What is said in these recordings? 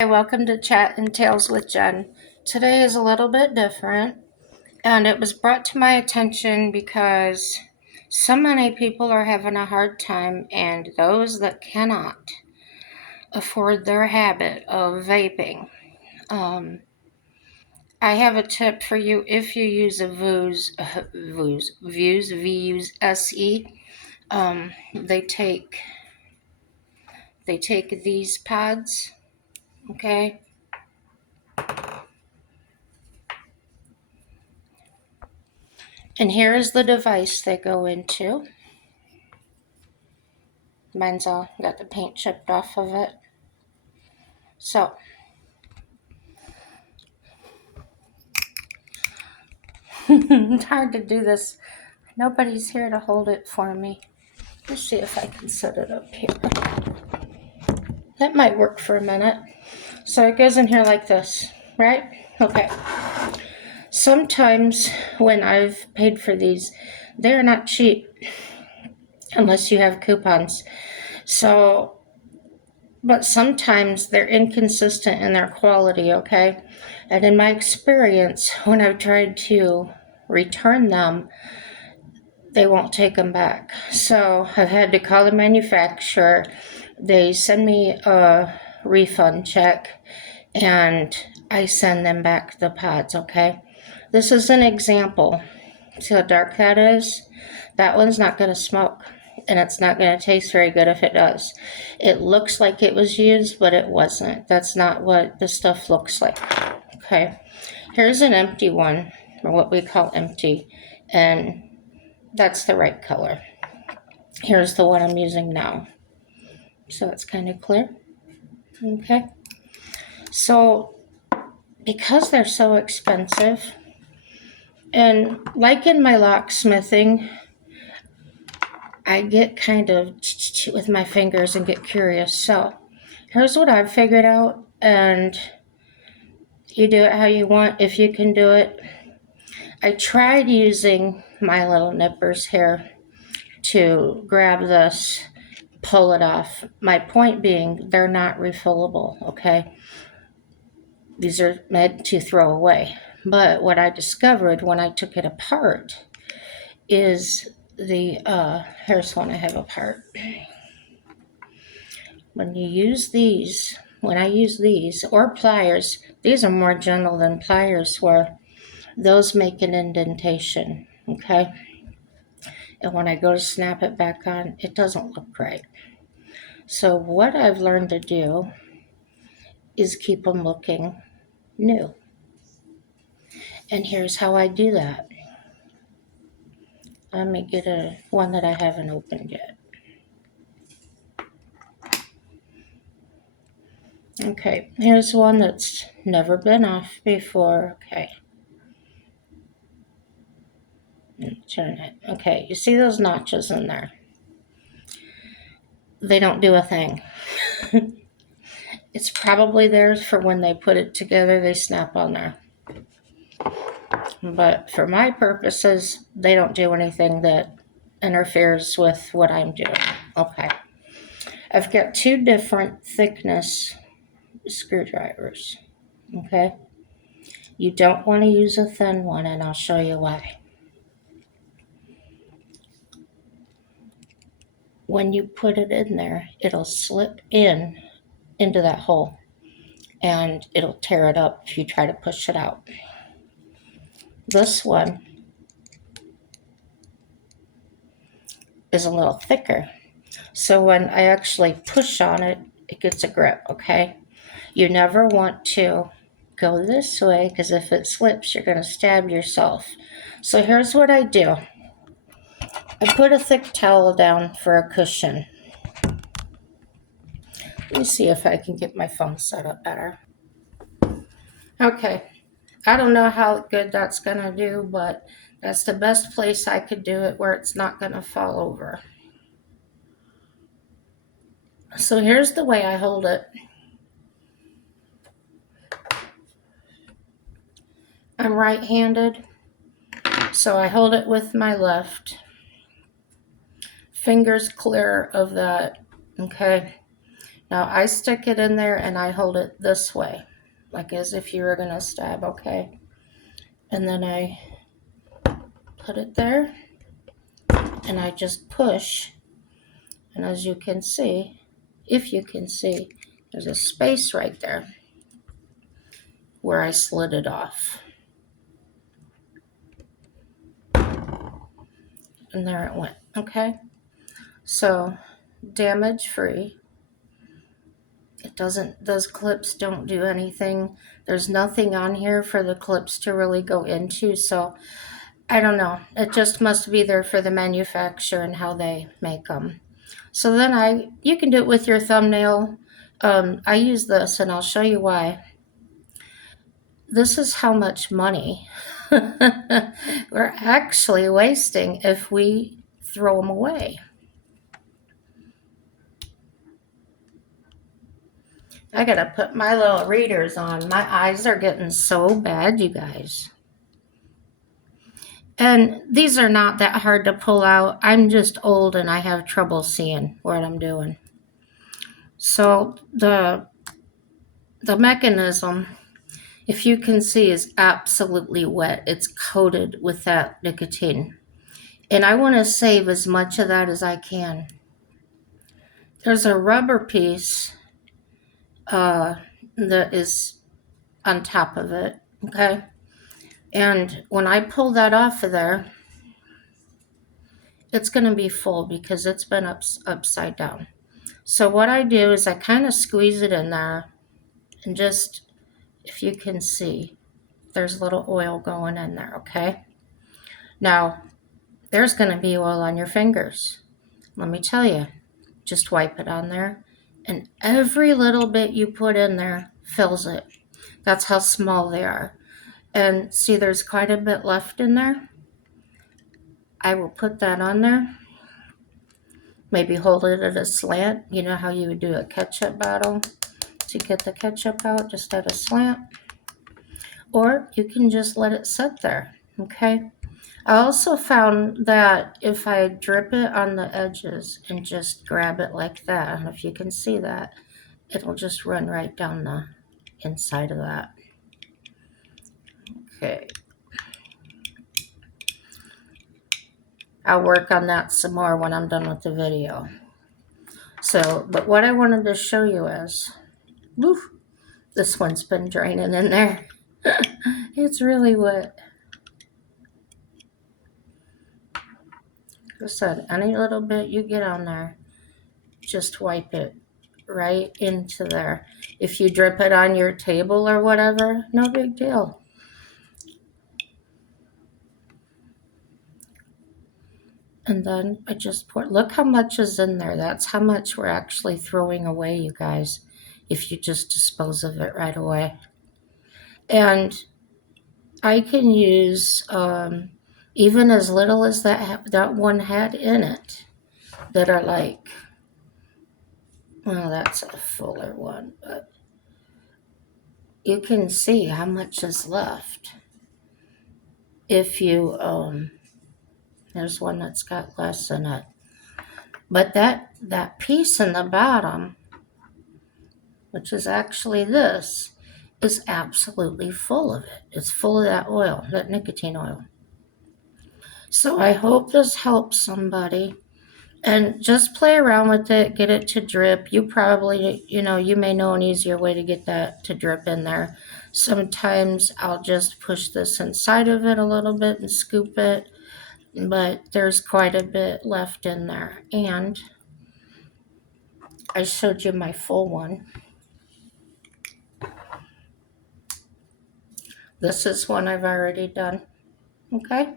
Hi, welcome to Chat and Tales with Jen. Today is a little bit different, and it was brought to my attention because so many people are having a hard time, and those that cannot afford their habit of vaping. I have a tip for you if you use a VUSE, VUSE. They take these pods, okay, and here is the device they go into. Mine's all got the paint chipped off of it. So, it's hard to do this. Nobody's here to hold it for me. Let's see if I can set it up here. That might work for a minute. So it goes in here like this, right? Okay. Sometimes when I've paid for these, they're not cheap unless you have coupons. So, but sometimes they're inconsistent in their quality, okay? And in my experience, when I've tried to return them, they won't take them back. So I've had to call the manufacturer. They send me a refund check, and I send them back the pods, okay? This is an example. See how dark that is? That one's not going to smoke, and it's not going to taste very good if it does. It looks like it was used, but it wasn't. That's not what the stuff looks like, okay? Here's an empty one, or what we call empty, and that's the right color. Here's the one I'm using now. So it's kind of clear. Okay. So because they're so expensive, and like in my locksmithing, I get kind of with my fingers and get curious. So here's what I've figured out, and you do it how you want if you can do it. I tried using my little nippers here to grab this, pull it off. My point being, they're not refillable, okay? These are meant to throw away. But what I discovered when I took it apart is here's one I have apart. When you use these, when I use these, or pliers, these are more gentle than pliers were. Those make an indentation, okay? And when I go to snap it back on, it doesn't look right. So what I've learned to do is keep them looking new. And here's how I do that. Let me get one that I haven't opened yet. Okay, here's one that's never been off before. Okay. Turn it. Okay, you see those notches in there? They don't do a thing. It's probably there for when they put it together, they snap on there. But for my purposes, they don't do anything that interferes with what I'm doing. Okay. I've got two different thickness screwdrivers. Okay. You don't want to use a thin one, and I'll show you why. When you put it in there, it'll slip into that hole, and it'll tear it up if you try to push it out. This one is a little thicker, so when I actually push on it, it gets a grip, okay? You never want to go this way, because if it slips, you're going to stab yourself. So here's what I do. I put a thick towel down for a cushion. Let me see if I can get my phone set up better. Okay, I don't know how good that's going to do, but that's the best place I could do it where it's not going to fall over. So here's the way I hold it. I'm right-handed, so I hold it with my left. Fingers clear of that, okay? Now I stick it in there and I hold it this way, like as if you were going to stab, okay? And then I put it there and I just push. And as you can see, if you can see, there's a space right there where I slid it off. And there it went, okay? So, damage free. It doesn't, those clips don't do anything. There's nothing on here for the clips to really go into, so I don't know. It just must be there for the manufacturer and how they make them. So then you can do it with your thumbnail. I use this and I'll show you why. This is how much money we're actually wasting if we throw them away. I gotta put my little readers on. My eyes are getting so bad, you guys. And these are not that hard to pull out. I'm just old and I have trouble seeing what I'm doing. So the mechanism, if you can see, is absolutely wet. It's coated with that nicotine. And I want to save as much of that as I can. There's a rubber piece that is on top of it, okay? And when I pull that off of there, it's going to be full because it's been upside down. So what I do is I kind of squeeze it in there and just, if you can see, there's a little oil going in there, okay? Now, there's going to be oil on your fingers. Let me tell you, just wipe it on there, and every little bit you put in there fills it. That's how small they are. And see, there's quite a bit left in there. I will put that on there. Maybe hold it at a slant. You know how you would do a ketchup bottle to get the ketchup out, just at a slant. Or you can just let it sit there, okay? I also found that if I drip it on the edges and just grab it like that, I don't know if you can see that, it'll just run right down the inside of that. Okay. I'll work on that some more when I'm done with the video. So, but what I wanted to show you is, woof, this one's been draining in there. It's really wet. Like I said, any little bit you get on there, just wipe it right into there. If you drip it on your table or whatever, no big deal. And then I just pour, look how much is in there. That's how much we're actually throwing away, you guys, if you just dispose of it right away. And I can use even as little as that one had in it, that are like, well, that's a fuller one, but you can see how much is left. If you, there's one that's got less in it. But that piece in the bottom, which is actually this, is absolutely full of it. It's full of that oil, that nicotine oil. So I hope this helps somebody. And just play around with it, get it to drip. You probably, you may know an easier way to get that to drip in there. Sometimes I'll just push this inside of it a little bit and scoop it, but there's quite a bit left in there. And I showed you my full one. This is one I've already done, okay?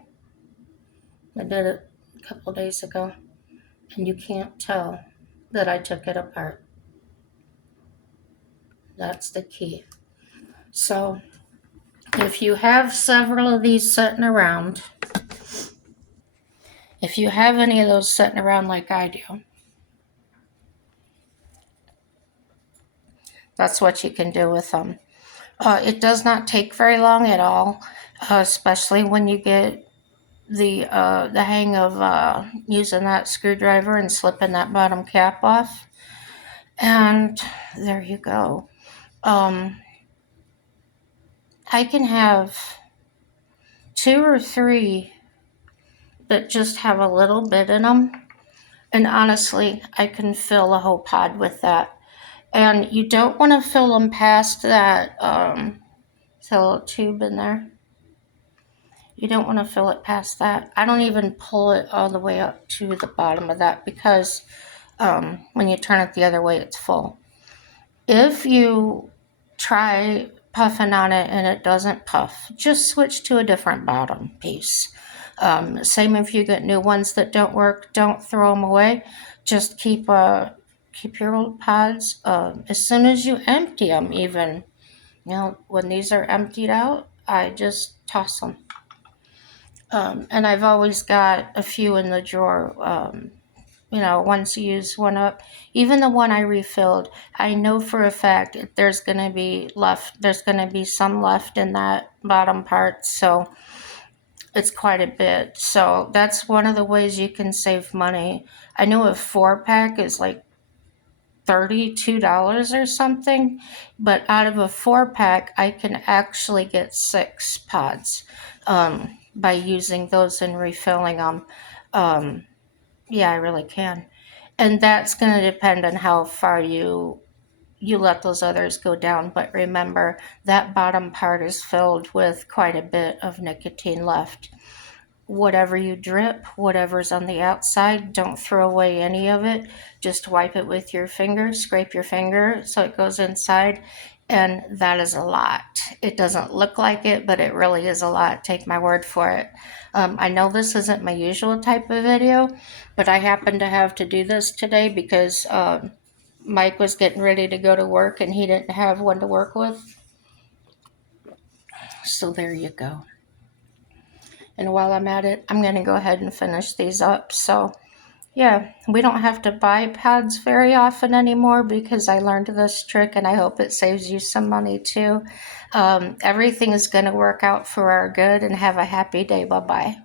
I did it a couple days ago, and you can't tell that I took it apart. That's the key. So if you have several of these sitting around, if you have any of those sitting around like I do, that's what you can do with them. It does not take very long at all, especially when you get the hang of using that screwdriver and slipping that bottom cap off. And there you go. I can have 2 or 3 that just have a little bit in them. And honestly, I can fill a whole pod with that. And you don't want to fill them past that little tube in there. You don't want to fill it past that. I don't even pull it all the way up to the bottom of that because when you turn it the other way, it's full. If you try puffing on it and it doesn't puff, just switch to a different bottom piece. Same if you get new ones that don't work, don't throw them away. Just keep your old pods. As soon as you empty them, even, when these are emptied out, I just toss them. And I've always got a few in the drawer. Once you use one up, even the one I refilled, I know for a fact there's going to be some left in that bottom part. So it's quite a bit. So that's one of the ways you can save money. I know a 4-pack is like $32 or something, but out of a 4-pack, I can actually get 6 pods by using those and refilling them. Yeah, I really can. And that's going to depend on how far you let those others go down. But remember, that bottom part is filled with quite a bit of nicotine left. Whatever you drip, whatever's on the outside, don't throw away any of it. Just wipe it with your finger, scrape your finger so it goes inside. And that is a lot. It doesn't look like it, but it really is a lot. Take my word for it. I know this isn't my usual type of video, but I happened to have to do this today because Mike was getting ready to go to work and he didn't have one to work with. So there you go. And while I'm at it, I'm going to go ahead and finish these up. So yeah, we don't have to buy pads very often anymore because I learned this trick and I hope it saves you some money too. Everything is going to work out for our good, and have a happy day. Bye-bye.